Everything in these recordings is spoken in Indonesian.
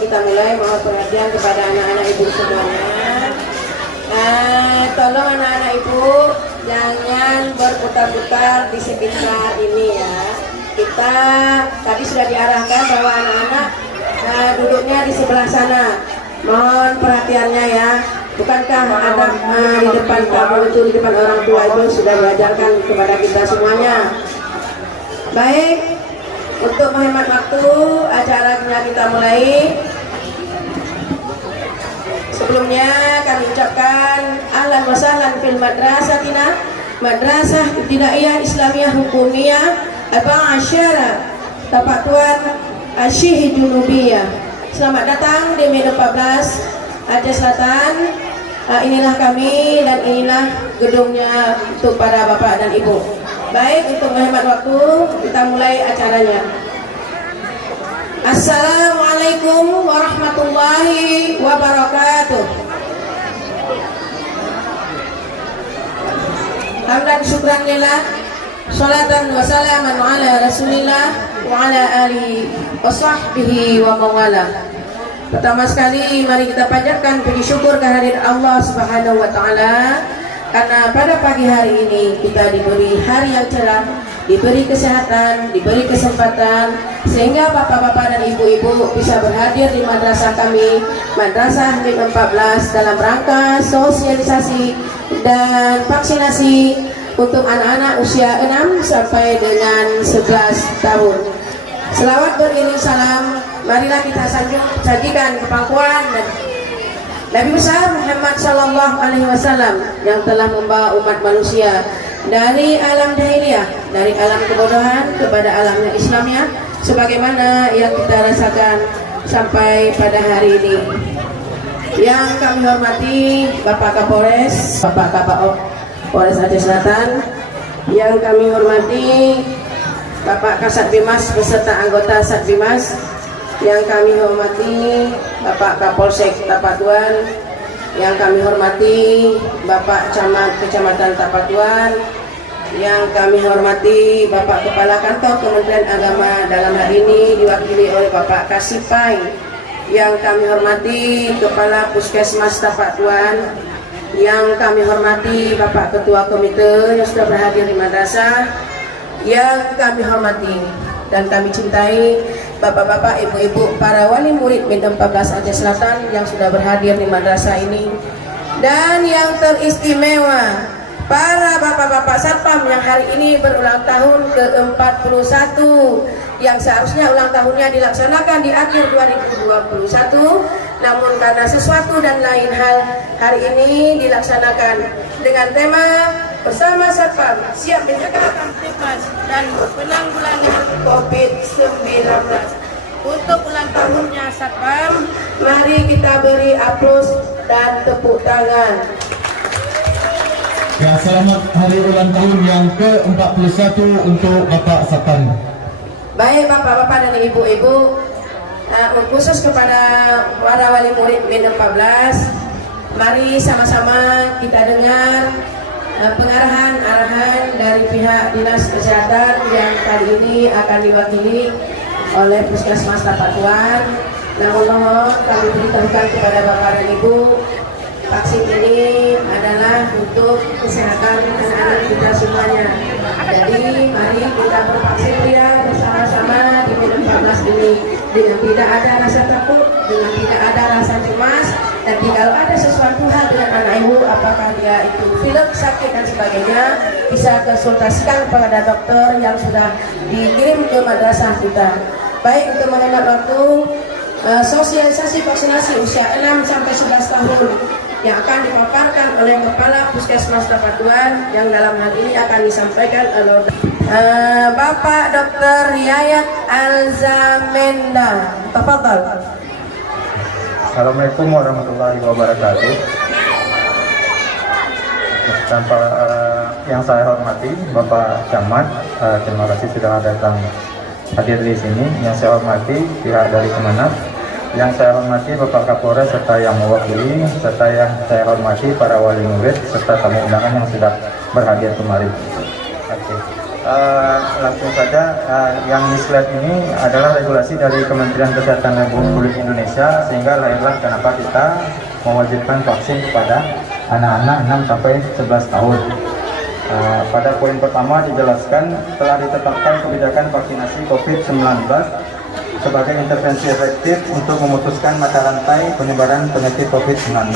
sebelum kita mulai, mohon perhatian kepada anak-anak ibu semuanya. Tolong anak-anak ibu jangan berputar-putar di sekitar ini ya. Kita tadi sudah diarahkan bahwa anak-anak duduknya di sebelah sana. Mohon perhatiannya ya. Bukankah adab di depan kamu itu, di depan orang tua itu sudah diajarkan kepada kita semuanya? Baik, untuk menghemat waktu, acaranya kita mulai. Sebelumnya kami ucapkan ahlan wa sahlan fil madrasatina, Madrasah Ibtidaiyah Islamiyah Hukumiyah Al-Ba'asyara Tapatuan Asyih Junubiyah. Selamat datang di Medan 14 Aceh Selatan. Inilah kami dan inilah gedungnya untuk para bapak dan ibu. Baik, untuk menghemat waktu kita mulai acaranya. Assalamualaikum warahmatullahi wabarakatuh. Hamdan syukran lillah, salatan wa salaman ala rasulillah wa ala alihi wa sahbihi wa mawala. Pertama sekali mari kita panjatkan puji syukur kehadirat Allah Subhanahu wa taala karena pada pagi hari ini kita diberi hari yang cerah, diberi kesehatan, diberi kesempatan sehingga bapak-bapak dan ibu-ibu bisa berhadir di madrasah kami, Madrasah MIM 14, dalam rangka sosialisasi dan vaksinasi untuk anak-anak usia 6 sampai dengan 11 tahun. Selawat beriring salam, marilah kita sajikan kepangkuan dan Nabi besar Muhammad Sallallahu Alaihi Wasallam yang telah membawa umat manusia dari alam jahiliyah, dari alam kebodohan kepada alamnya Islamnya, sebagaimana yang kita rasakan sampai pada hari ini. Yang kami hormati Bapak Kapolres, Bapak Kapolres Polres Aceh Selatan, yang kami hormati Bapak Kasat Bimas beserta anggota Satbimas, yang kami hormati Bapak Kapolsek Tapatuan, yang kami hormati Bapak Camat Kecamatan Tapatuan, yang kami hormati Bapak Kepala Kantor Kementerian Agama dalam hal ini diwakili oleh Bapak Kasipai, yang kami hormati Kepala Puskesmas Tapatuan, yang kami hormati Bapak Ketua Komite yang sudah berhadir di madrasah, yang kami hormati dan kami cintai bapak-bapak, ibu-ibu, para wali murid MIM 14 Aceh Selatan yang sudah berhadir di madrasah ini, dan yang teristimewa para bapak-bapak satpam yang hari ini berulang tahun ke-41 yang seharusnya ulang tahunnya dilaksanakan di akhir 2021, namun karena sesuatu dan lain hal hari ini dilaksanakan dengan tema bersama satpam siap mencegah kamtipmas dan penanggulangan COVID-19. Untuk ulang tahunnya satpam, mari kita beri aplaus dan tepuk tangan. Ya, selamat hari ulang tahun yang ke-41 untuk Bapak Satpam. Baik bapak-bapak dan ibu-ibu, khusus kepada para wali murid MIM 14, mari sama-sama kita dengar pengarahan dari pihak Dinas Kesehatan yang kali ini akan diwakili oleh Puskesmas Tapatuan. Namun mohon kami beritahukan kepada bapak dan ibu, vaksin ini adalah untuk kesehatan anak-anak kita semuanya. Jadi mari kita bervaksin ya bersama-sama di MIM 14 ini dengan tidak ada rasa takut, dengan tidak ada rasa cemas, dan kalau ada sesuatu hal dengan anak ibu, apakah dia itu pilek, sakit dan sebagainya, bisa konsultasikan kepada dokter yang sudah dikirim ke madrasah kita. Baik, untuk menghemat waktu, sosialisasi vaksinasi usia 6 sampai 11 tahun yang akan dipaparkan oleh Kepala Puskesmas Tapatuan, yang dalam hal ini akan disampaikan oleh Bapak Dr. Yayat Alzamenda. Tafadhal. Assalamualaikum warahmatullahi wabarakatuh. Tanpa yang saya hormati Bapak Camat, terima kasih sudah datang hadir di sini. Yang saya hormati pihak dari Kemenag, yang saya hormati Bapak Kapolres serta yang mewakili, serta yang saya hormati para wali murid serta tamu undangan yang sudah berhadir kemarin. Oke. langsung saja, yang di slide ini adalah regulasi dari Kementerian Kesehatan Republik Indonesia, sehingga lahirlah kenapa kita mewajibkan vaksin kepada anak-anak 6 sampai 11 tahun. Pada poin pertama dijelaskan telah ditetapkan kebijakan vaksinasi COVID-19 sebagai intervensi efektif untuk memutuskan mata rantai penyebaran penyakit COVID-19.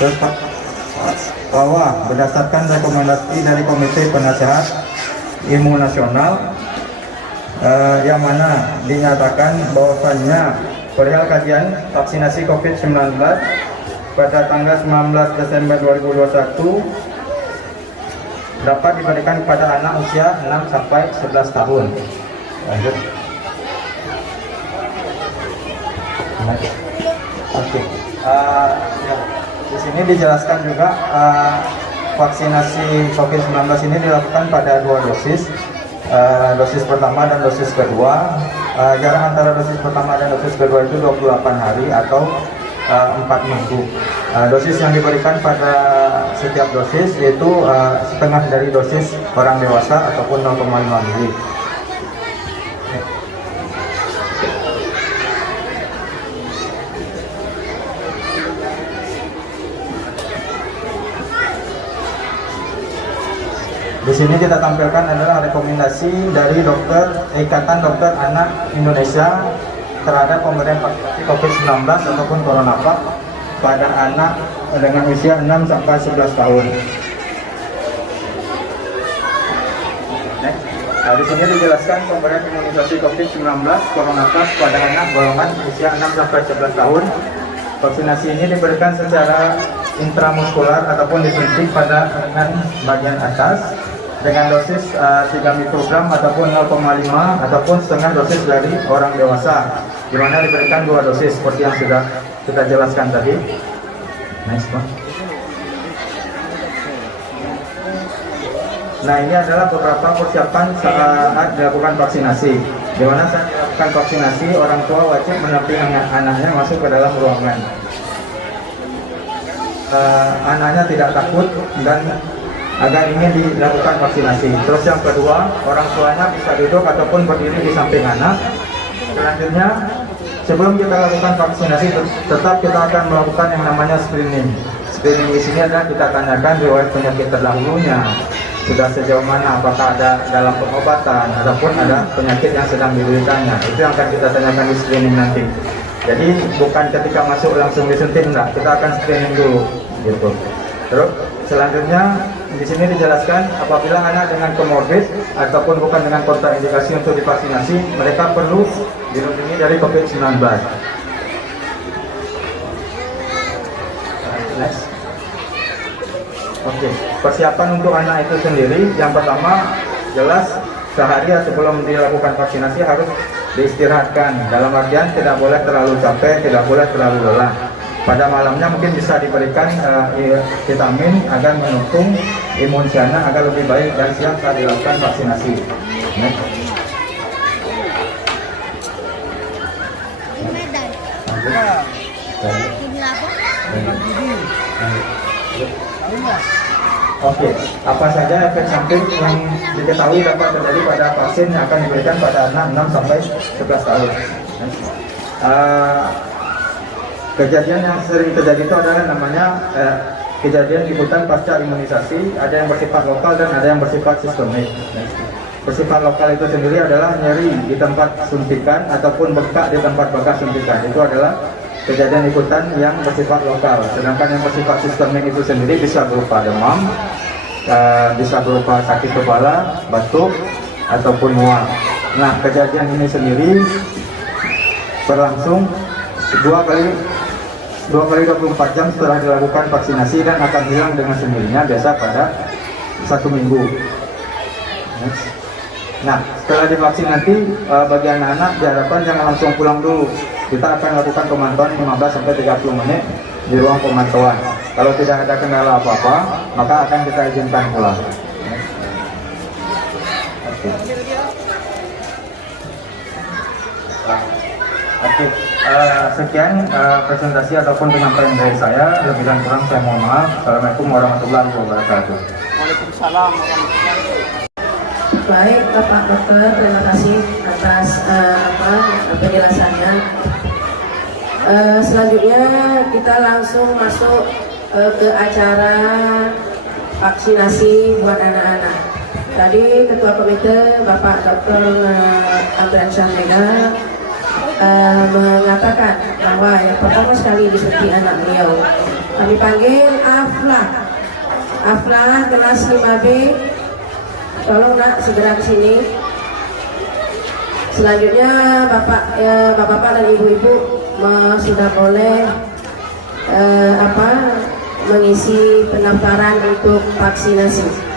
Terus bahwa berdasarkan rekomendasi dari Komite Penasehat Imun Nasional yang mana dinyatakan bahwasannya perihal kajian vaksinasi COVID-19 pada tanggal 19 Desember 2021 dapat diberikan kepada anak usia 6 sampai 11 tahun. Lanjut. Oke. Di sini dijelaskan juga vaksinasi COVID-19 ini dilakukan pada 2 dosis. Dosis pertama dan dosis kedua. Jarak antara dosis pertama dan dosis kedua itu 28 hari atau 4 minggu. Dosis yang diberikan pada setiap dosis yaitu setengah dari dosis orang dewasa ataupun 0,5 mili. Di sini kita tampilkan adalah rekomendasi dari Ikatan Dokter Anak Indonesia terhadap pemberian vaksinasi COVID-19 ataupun CoronaVac pada anak dengan usia 6 sampai 11 tahun. Nah, di sini dijelaskan pemberian imunisasi COVID-19 CoronaVac pada anak golongan usia 6 sampai 11 tahun. Vaksinasi ini diberikan secara intramuskular ataupun disuntik pada lengan bagian atas dengan dosis 3 mikrogram ataupun 0,5 ataupun setengah dosis dari orang dewasa, di mana diberikan 2 dosis seperti yang sudah kita jelaskan tadi. Next, Pak. Nah, ini adalah beberapa persiapan saat dilakukan vaksinasi. Di mana saat dilakukan vaksinasi, orang tua wajib mendampingi anaknya masuk ke dalam ruangan. Anaknya tidak takut dan agar ingin dilakukan vaksinasi. Terus yang kedua, orang tuanya bisa duduk ataupun berdiri di samping anak. Selanjutnya, sebelum kita lakukan vaksinasi, tetap kita akan melakukan yang namanya screening. Screening di sini adalah kita tanyakan riwayat penyakit terdahulunya, sudah sejauh mana, apakah ada dalam pengobatan ataupun ada penyakit yang sedang dideritanya. Itu yang akan kita tanyakan di screening nanti. Jadi bukan ketika masuk langsung disuntik, enggak. Kita akan screening dulu, gitu. Terus selanjutnya di sini dijelaskan apabila anak dengan komorbid ataupun bukan dengan kontraindikasi untuk divaksinasi, mereka perlu dilindungi dari COVID-19. Next. Oke, persiapan untuk anak itu sendiri, yang pertama jelas sehari sebelum dilakukan vaksinasi harus diistirahatkan. Dalam artian tidak boleh terlalu capek, tidak boleh terlalu lelah. Pada malamnya mungkin bisa diberikan vitamin agar mendukung imun si anak agar lebih baik dan siap saat dilakukan vaksinasi. Oke, apa saja efek samping yang diketahui dapat terjadi pada vaksin yang akan diberikan pada anak 6 sampai 11 tahun? Kejadian yang sering terjadi itu adalah namanya kejadian ikutan pasca imunisasi. Ada yang bersifat lokal dan ada yang bersifat sistemik. Bersifat lokal itu sendiri adalah nyeri di tempat suntikan ataupun bengkak di tempat bekas suntikan. Itu adalah kejadian ikutan yang bersifat lokal. Sedangkan yang bersifat sistemik itu sendiri bisa berupa demam, bisa berupa sakit kepala, batuk, ataupun mual. Nah, kejadian ini sendiri berlangsung 2 kali 24 jam setelah dilakukan vaksinasi dan akan hilang dengan sendirinya, biasa pada 1 minggu. Nah, setelah divaksin nanti bagi anak-anak diharapkan jangan langsung pulang dulu. Kita akan lakukan pemantauan 15-30 menit di ruang pemantauan. Kalau tidak ada kendala apa-apa, maka akan kita izinkan pulang. Oke. Sekian presentasi ataupun penyampaian dari saya. Lebih dan kurang saya mohon maaf. Assalamualaikum warahmatullahi wabarakatuh. Waalaikumsalam warahmatullahi wabarakatuh. Baik Bapak Dokter, terima kasih atas penjelasannya. Selanjutnya kita langsung masuk ke acara vaksinasi buat anak-anak. Tadi Ketua Komite Bapak Dr. Amran Syahmega mengatakan bahwa yang pertama sekali disuntik anak beliau. Kami panggil Aflah kelas 5B. Tolong nak segera ke sini. Selanjutnya bapak-bapak dan ibu-ibu sudah boleh mengisi pendaftaran untuk vaksinasi.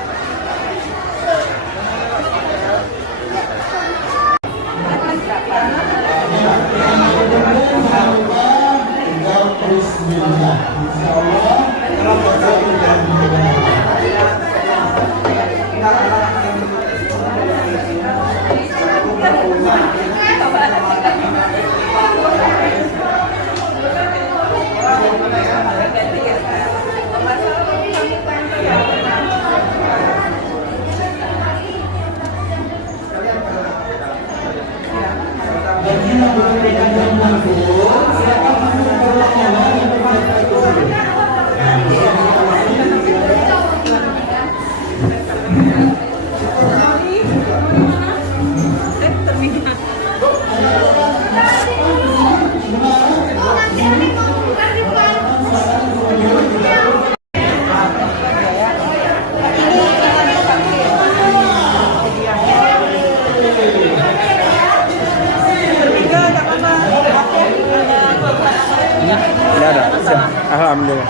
Alhamdulillah.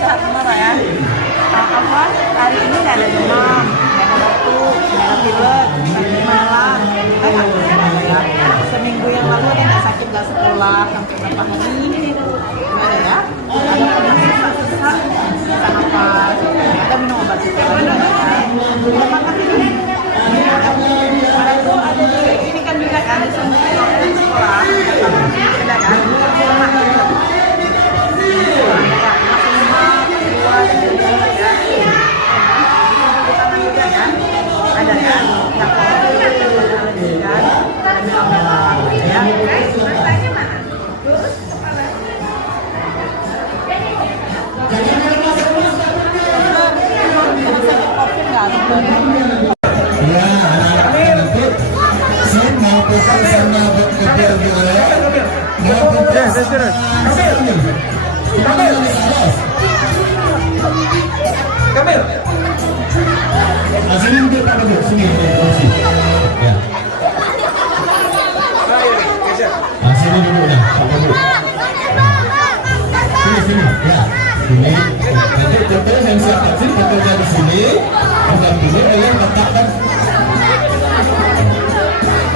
Sehat semua ya. Hari ini nggak ada demam, nggak ada batuk, nggak ada pilek, sakit malam. Ya. Seminggu yang lalu ada nggak sakit nggak sekolah sampai berapa hari? Nggak ada ya. Ada pernah sesak, sesak nafas, ada minum obat juga. Udah makan ini. Ada itu ada di ini kan juga kan di sekolah. Ada kan? Sini duduk Pak Duduk, sini kursi. Ya. Sini duduk dah, Pak Duduk. Sini, ya. Sini. Nanti dokter yang siap vaksin bekerja di sini. Mendampingi oleh letakkan.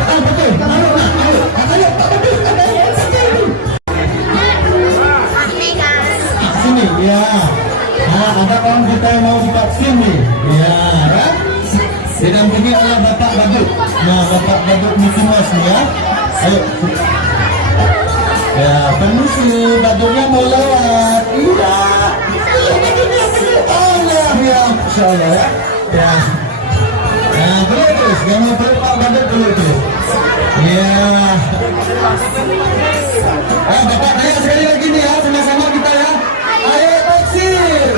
Betul. Ayo, Pak Duduk. Sini, ya. Ada orang kita yang mau divaksin nih. Ya, kan? Didampingi oleh Bapak Badut. Nah, Bapak Badut Mutimas nih ya. Ayo. Ya, permisi, Badutnya mau lewat. Iya. Allah ya, Insya Allah ya. Ya. Nah, boleh terus. Yang mau Pak Badut boleh terus. Ya. Bapak tanya sekali lagi nih ya, sama-sama kita ya. Ayo vaksin.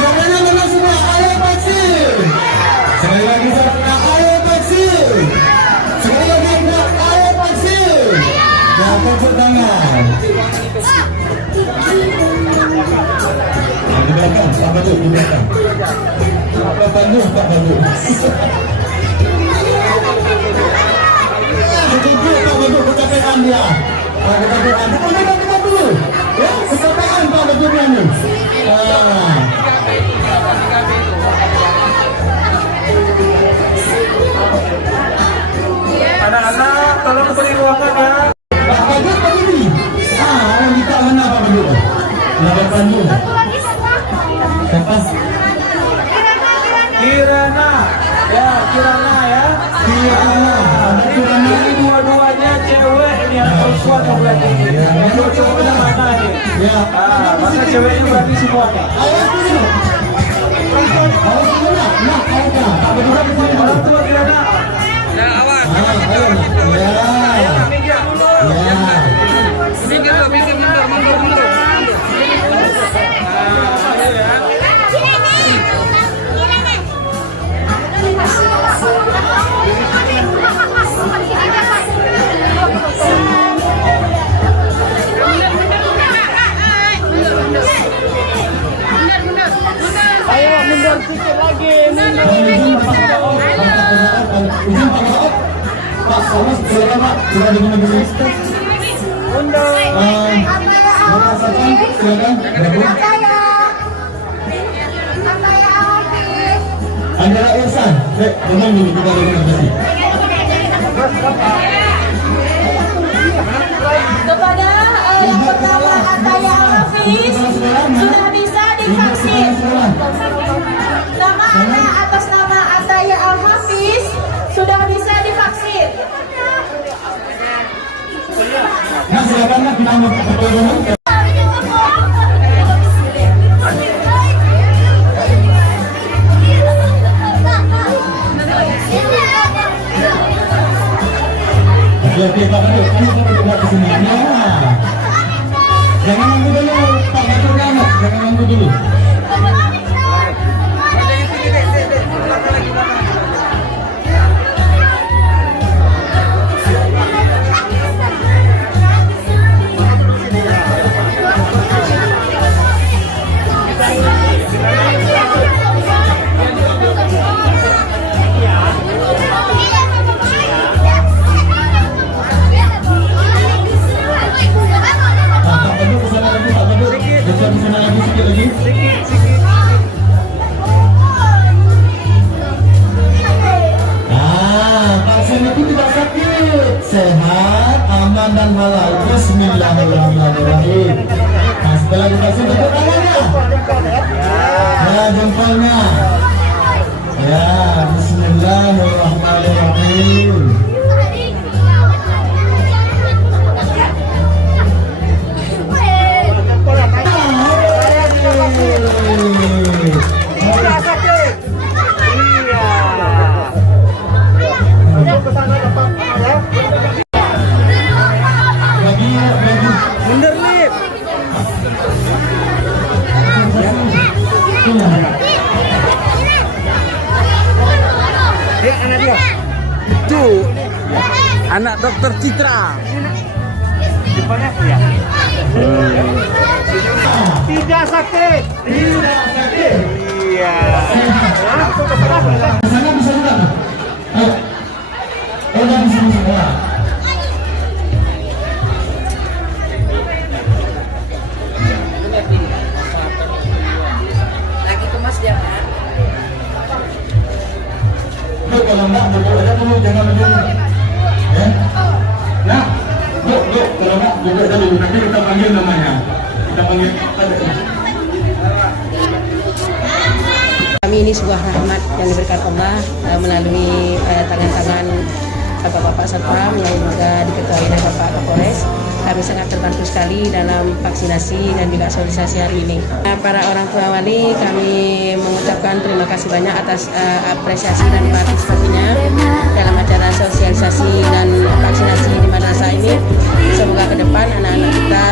Suaranya mana semua? Ayo vaksin. Sekali lagi saudara, ayo vaksin. Sekali lagi buat, ayo vaksin. Jangan tepuk tangan. Di belakang, Pak Badut, di belakang. Pak Badut, Pak Badut. Setuju Pak Badut, kecapean dia. Kecapean, teman-teman dulu. Ya, kecapean Pak Badutnya nih. Anak-anak, tolong beri ruangan ya. Pak Badut berdiri. Orang kita mana Pak Badut? Lawan Bandung. Siapa? Kirana. Ya, Kirana ya. Kirana. Ada Kirana. Ini dua-duanya cewek ini anak perempuan yang berarti. Yang cowoknya mana nih? Ya. Maka ceweknya berarti semuanya. Ayo dulu. Pak, sama silakan Pak, sudah dengan bisnis. Silakan. Anda urusan, dengan ini kita dengan bisnis. Kepada yang pertama Ataya Hafiz sudah bisa divaksin. Nama anak atas nama Ataya Al Hafiz sudah bisa divaksin. Nah, silakan kita mau bertemu. Oke, Pak Badut, kamu coba ke sini. Ya. Jangan nunggu dulu, Pak Badut kamu, jangan nunggu dulu. Vaksin itu tidak sakit, sehat, aman dan halal. Bismillahirrahmanirrahim. Nah, setelah divaksin tepuk tangannya. Ya, jempolnya. Ya, Bismillahirrahmanirrahim. Itu anak dokter Citra. Tidak sakit. Iya. Sana bisa juga. Ayo. Udah bisa semua. Lagi kemas jangan. Kalau enggak, duduk aja dulu, jangan duduk. Ya. Nah, duduk, kalau enggak, duduk aja dulu. Nanti kita panggil namanya. Kita panggil. Kami ini sebuah rahmat yang diberikan Allah melalui tangan-tangan Bapak-Bapak Satpam yang juga diketuai oleh Bapak Kapolres. Kami sangat terbantu sekali dalam vaksinasi dan juga sosialisasi hari ini. Para orang tua wali, kami mengucapkan terima kasih banyak atas apresiasi dan partisipasinya dalam acara sosialisasi dan vaksinasi di madrasah ini. Semoga ke depan anak-anak kita